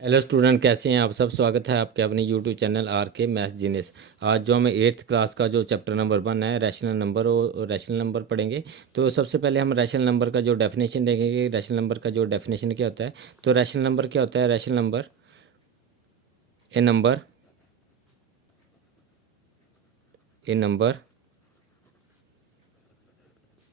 Hello student, कैसे हैं आप सब। स्वागत है आपके अपने यूट्यूब चैनल आर के मैथ्स जीनियस। आज जो हमें 8th क्लास का जो चैप्टर नंबर 1 है रैशनल नंबर और रैशनल नंबर पढ़ेंगे। तो सबसे पहले हम रैशनल नंबर का जो डेफिनेशन देखेंगे। रैशनल नंबर का जो डेफिनेशन क्या होता है, तो रैशनल नंबर क्या होता है। Rational number a number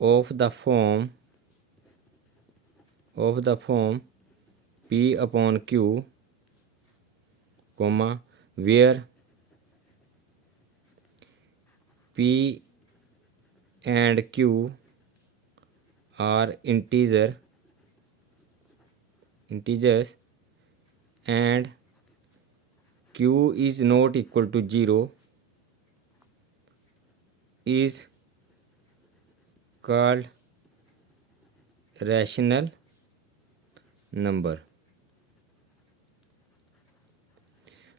of the form P upon q comma where P and Q are integers and q is not equal to 0 is called rational number.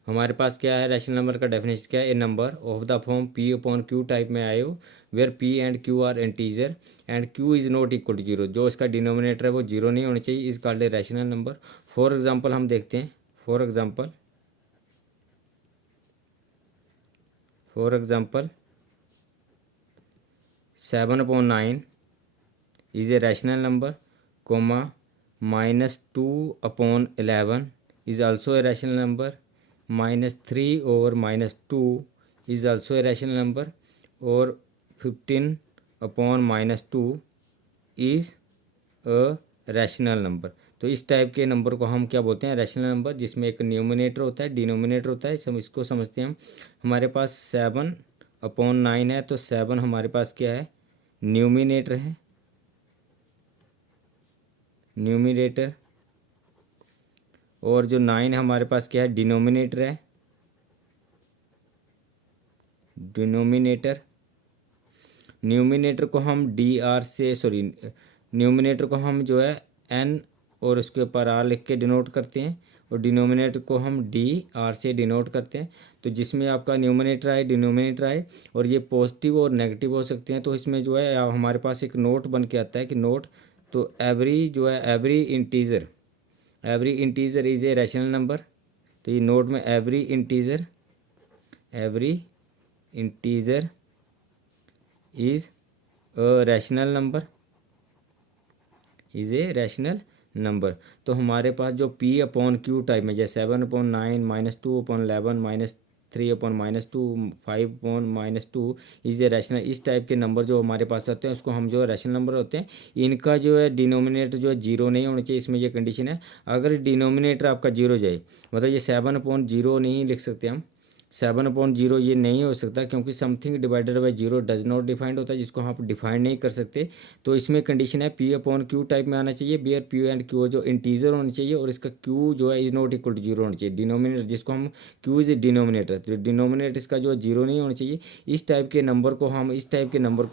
हमारे पास क्या है, रैशनल नंबर का definition क्या है। A number of the form P upon Q type में आए हो where P and Q are integer and Q is not equal to 0, जो इसका डिनोमिनेटर है वो 0 नहीं होना चाहिए, is called a rational number. For example हम देखते हैं। For example 7/9 is a rational number, comma -2/11 is also a rational number, -3/-2 is also a rational number, और 15/-2 is a rational number। तो इस टाइप के नंबर को हम क्या बोलते हैं, रैशनल नंबर, जिसमें एक न्यूमिनेटर होता है, डिनोमिनेटर होता है। इसको समझते हैं हम। हमारे पास 7/9 है, तो 7 हमारे पास क्या है, न्यूमिनेटर है, न्यूमिनेटर। और जो 9 हमारे पास क्या है, डिनोमिनेटर है, डिनोमिनेटर। न्यूमिनेटर को हम न्यूमिनेटर को हम जो है n और उसके ऊपर r लिख के डिनोट करते हैं, और डिनोमिनेटर को हम r से डिनोट करते हैं। तो जिसमें आपका न्यूमिनेटर आए, डिनोमिनेटर आए, और ये पॉजिटिव और नेगेटिव हो सकते हैं, तो इसमें जो है हमारे पास एक नोट बन के आता है कि नोट, तो every integer is a rational number. तो ये नोट में every integer is a rational number. तो हमारे पास जो p अपॉन क्यू टाइप में, जैसे 7/9 -2/11 -3/-2 5/-2 इज ए रैशनल, इस टाइप के नंबर जो हमारे पास होते हैं उसको हम जो है रैशनल नंबर होते हैं। इनका जो है डिनोमिनेटर जो है 0 नहीं होना चाहिए, इसमें ये कंडीशन है। अगर डिनोमिनेटर आपका 0 जाए, मतलब ये 7/0 नहीं लिख सकते हम। 7/0 ये नहीं हो सकता, क्योंकि something divided by 0 does not defined होता है, जिसको आप डिफाइन नहीं कर सकते। तो इसमें कंडीशन है पी अपॉन क्यू टाइप में आना चाहिए, बियर पी एंड क्यू जो इंटीजर होना चाहिए, और इसका क्यू जो है इज नॉट इक्वल टू 0 होना चाहिए। डिनोमिनेटर जिसको हम क्यू इज ए डिनोमिनेटर, तो डिनोमिनेटर इसका जो है 0 नहीं होना चाहिए। इस टाइप के नंबर को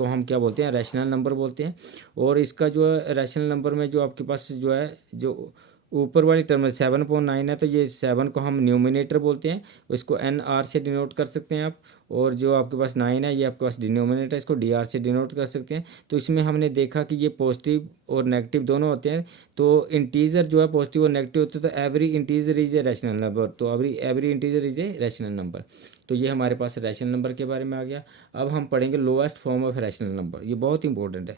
हम क्या बोलते हैं, रैशनल नंबर बोलते हैं। और इसका जो है रैशनल नंबर में जो आपके पास जो है, जो ऊपर वाली टर्म में 7/9 है, तो ये 7 को हम न्यूमिनेटर बोलते हैं, इसको NR से डिनोट कर सकते हैं आप। और जो आपके पास 9 है, ये आपके पास डिनोमिनेटर है, इसको DR से डिनोट कर सकते हैं। तो इसमें हमने देखा कि ये पॉजिटिव और नेगेटिव दोनों होते हैं। तो इंटीजर जो है पॉजिटिव और नेगेटिव होते हैं, तो every integer is a rational number. तो every integer is a rational number. तो ये हमारे पास रैशनल नंबर के बारे में आ गया। अब हम पढ़ेंगे lowest form of rational number, ये बहुत इंपॉर्टेंट है।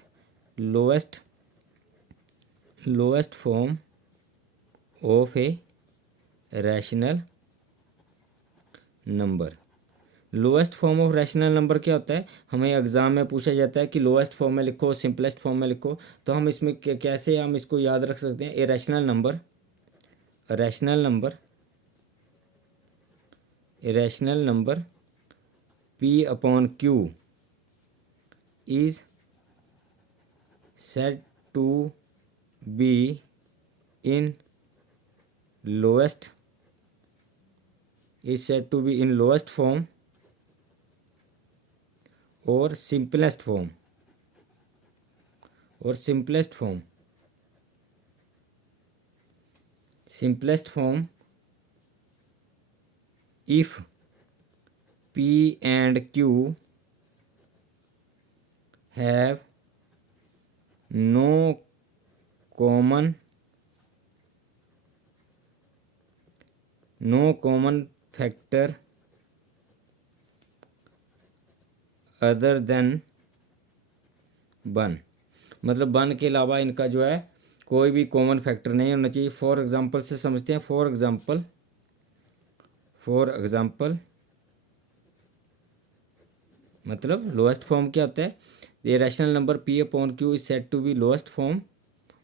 Lowest form of A rational number. Lowest form of rational number क्या होता है, हमें एग्जाम में पूछा जाता है कि लोएस्ट फॉर्म में लिखो, सिंपलेस्ट फॉर्म में लिखो। तो हम इसमें कैसे हम इसको याद रख सकते हैं। ए rational number P upon Q is said to be in lowest form or simplest form if P and Q have no common no common factor other than 1, मतलब 1 के अलावा इनका जो है कोई भी कॉमन फैक्टर नहीं होना चाहिए। फॉर एग्जांपल से समझते हैं। फॉर एग्जांपल मतलब लोएस्ट फॉर्म क्या होता है? ये rational number P upon Q is said to be lowest form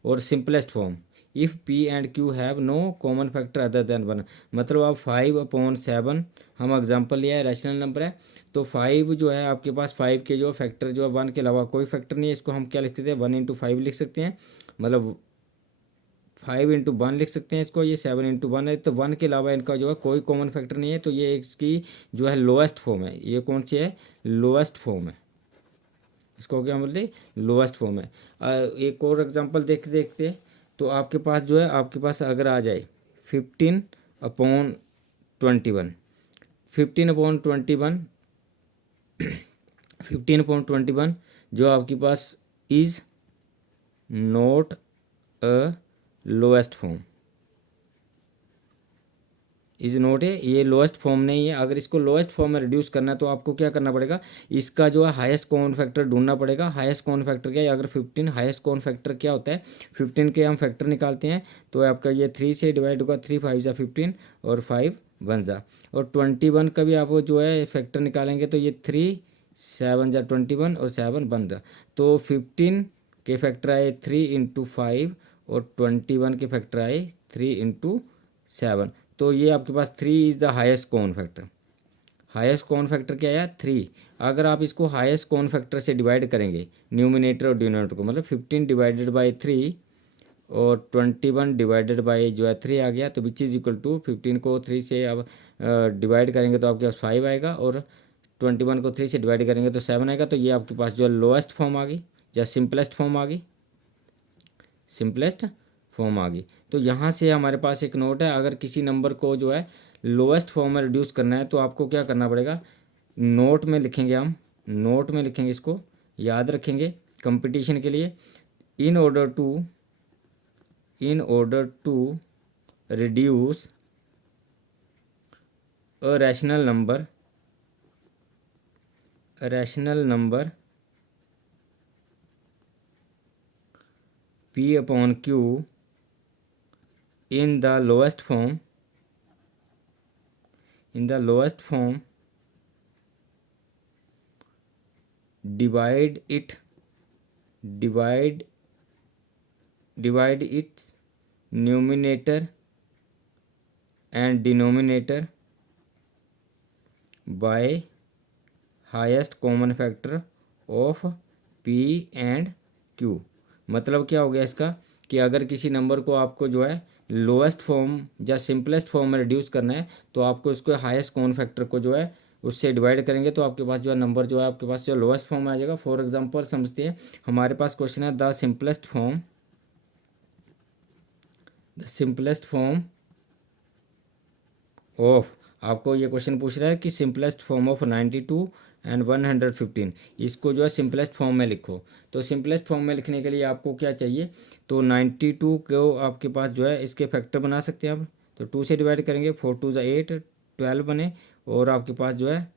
और simplest form if P and Q have no common factor other than 1। मतलब आप 5/7 हम एग्जांपल लिया है, रैशनल नंबर है, तो 5 जो है आपके पास 5 के जो फैक्टर जो है 1 के अलावा कोई फैक्टर नहीं है। इसको हम क्या लिख सकते हैं? 1 × 5 लिख सकते हैं, मतलब 5 × 1 लिख सकते हैं इसको। ये 7 × 1 है, तो 1 के अलावा इनका जो है कोई कॉमन फैक्टर नहीं है, तो ये इसकी जो है लोएस्ट फॉर्म है। ये कौन सी है? लोएस्ट फॉर्म है। इसको क्या बोलते हैं? लोएस्ट फॉर्म है। एक और एग्जांपल देखते देखते, तो आपके पास जो है, आपके पास अगर आ जाए 15/21, 15/21, 15/21 जो आपके पास is not a lowest form, is not है, ये लोएस्ट फॉर्म नहीं है। अगर इसको लोएस्ट फॉर्म में रिड्यूस करना है तो आपको क्या करना पड़ेगा? इसका जो है हाईएस्ट कॉमन फैक्टर ढूंढना पड़ेगा। हाईएस्ट कॉमन फैक्टर क्या है? अगर 15 हाईएस्ट कॉमन फैक्टर क्या होता है? 15 के हम फैक्टर निकालते हैं, तो आपका ये 3 से डिवाइड होगा। 3 5 जा 15 और 5 1 जा। और 21 का भी आप जो है फैक्टर निकालेंगे, तो ये 3 7 जा 21 और 7 1 जा। तो 15 के फैक्टर आए 3 × 5 और 21 के फैक्टर आए 3 × 7। तो ये आपके पास 3 is the highest common factor. Highest common factor क्या है? 3। अगर आप इसको हाईएस्ट कॉमन फैक्टर से डिवाइड करेंगे न्यूमिनेटर और डिनोमिनेटर को, मतलब 15 डिवाइडेड बाई 3 और 21 डिवाइडेड बाई जो है 3 आ गया, तो विच इज़ इक्वल टू 15 को 3 से अब डिवाइड करेंगे तो आपके पास 5 आएगा, और 21 को 3 से डिवाइड करेंगे तो 7 आएगा। तो ये आपके पास जो है लोएस्ट फॉर्म आ गई या सिंपलेस्ट फॉर्म आ गई, सिंपलेस्ट फॉर्म आ गई। तो यहाँ से हमारे पास एक नोट है, अगर किसी नंबर को जो है लोएस्ट फॉर्म में रिड्यूस करना है तो आपको क्या करना पड़ेगा? नोट में लिखेंगे, हम नोट में लिखेंगे, इसको याद रखेंगे कंपटीशन के लिए। In order to reduce a rational number P upon Q in the lowest form, divide its numerator and denominator by highest common factor of P and Q। मतलब क्या हो गया इसका? कि अगर किसी नंबर को आपको जो है लोएस्ट फॉर्म या सिंपलेस्ट फॉर्म में रिड्यूस करना है, तो आपको इसको हाईएस्ट कॉमन फैक्टर को जो है उससे डिवाइड करेंगे, तो आपके पास जो है नंबर जो है आपके पास जो लोएस्ट फॉर्म में आ जाएगा। फॉर एग्जांपल समझते हैं, हमारे पास क्वेश्चन है द सिंपलेस्ट फॉर्म ऑफ, आपको ये क्वेश्चन पूछ रहा है कि सिंपलेस्ट फॉर्म ऑफ 92 एंड 115, इसको जो है सिंपलेस्ट फॉर्म में लिखो। तो सिंपलेस्ट फॉर्म में लिखने के लिए आपको क्या चाहिए? तो 92 को आपके पास जो है इसके फैक्टर बना सकते हैं आप। तो 2 से डिवाइड करेंगे, 4 2 = 8, 12 बने, और आपके पास जो है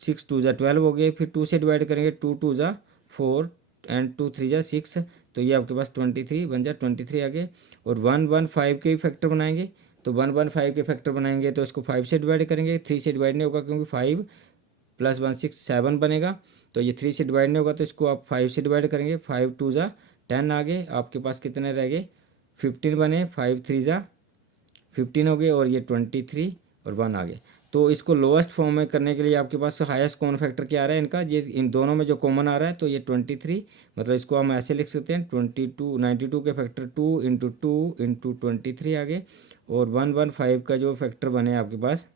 6 2 = 12 हो गए। फिर 2 से डिवाइड करेंगे, 2 2 = 4 एंड 2 3 = 6, तो ये आपके पास 23 1 = 23 आ गए। और 115 के भी फैक्टर बनाएंगे, तो 115 के फैक्टर बनाएंगे तो इसको 5 से डिवाइड करेंगे। 3 से डिवाइड नहीं होगा क्योंकि 5 + 1 6 7 बनेगा, तो ये 3 से डिवाइड नहीं होगा, तो इसको आप 5 से डिवाइड करेंगे। 5 2 = 10 आ गए। आपके पास कितने रह गए? 15 बने। 5 3 = 15 हो गए, और ये 23 और 1 आ गए। तो इसको लोएस्ट फॉर्म में करने के लिए आपके पास हाईएस्ट कॉमन फैक्टर क्या आ रहा है इनका? ये इन दोनों में जो कॉमन आ रहा है, तो ये 23, मतलब इसको हम ऐसे लिख सकते हैं 92 के फैक्टर 2 × 2 × 23 आ गए। और 115 का जो फैक्टर बने आपके पास,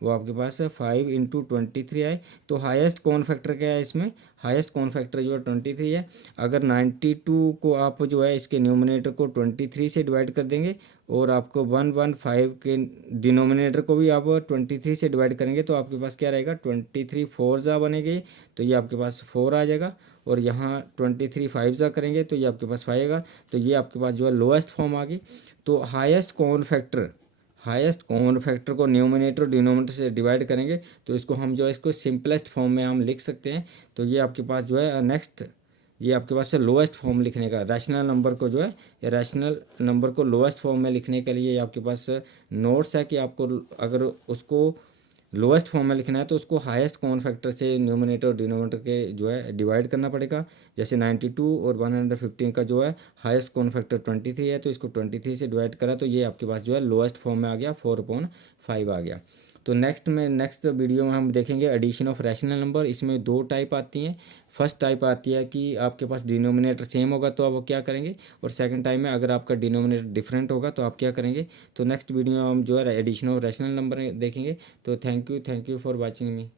वो आपके पास 5 × 23 आए। तो हाईएस्ट कॉमन फैक्टर क्या है इसमें? हाईएस्ट कॉमन फैक्टर जो है 23 है। अगर 92 को आप जो है इसके न्यूमिनेटर को 23 से डिवाइड कर देंगे, और आपको 115 के डिनोमिनेटर को भी आप 23 से डिवाइड करेंगे, तो आपके पास क्या रहेगा? 23 4 जा बनेंगे, तो ये आपके पास 4 आ जाएगा। और यहाँ 23 5 जा करेंगे, तो ये आपके पास 5 आएगा। तो ये आपके पास जो है लोएस्ट फॉर्म आ गई। तो highest common factor highest common factor को न्यूमरेटर डिनोमिनेटर से डिवाइड करेंगे तो इसको हम जो है इसको सिंपलेस्ट फॉर्म में हम लिख सकते हैं। तो ये आपके पास जो है नेक्स्ट, ये आपके पास है लोएस्ट फॉर्म लिखने का, रैशनल नंबर को जो है रैशनल नंबर को लोएस्ट फॉर्म में लिखने के लिए आपके पास नोट्स है कि आपको अगर उसको लोएस्ट फॉर्म में लिखना है तो उसको हाईएस्ट कॉमन फैक्टर से न्यूमरेटर और डिनोमिनेटर के जो है डिवाइड करना पड़ेगा। जैसे 92 और 115 का जो है हाईएस्ट कॉमन फैक्टर 23 है, तो इसको 23 से डिवाइड करा तो ये आपके पास जो है लोएस्ट फॉर्म में आ गया, 4/5 आ गया। तो नेक्स्ट वीडियो में हम देखेंगे एडिशन ऑफ रैशनल नंबर। इसमें दो टाइप आती हैं। फर्स्ट टाइप आती है कि आपके पास डिनोमिनेटर सेम होगा तो आप क्या करेंगे, और सेकंड टाइम में अगर आपका डिनोमिनेटर डिफरेंट होगा तो आप क्या करेंगे। तो नेक्स्ट वीडियो में हम जो है एडिशन ऑफ रैशनल नंबर देखेंगे। तो thank you for watching me.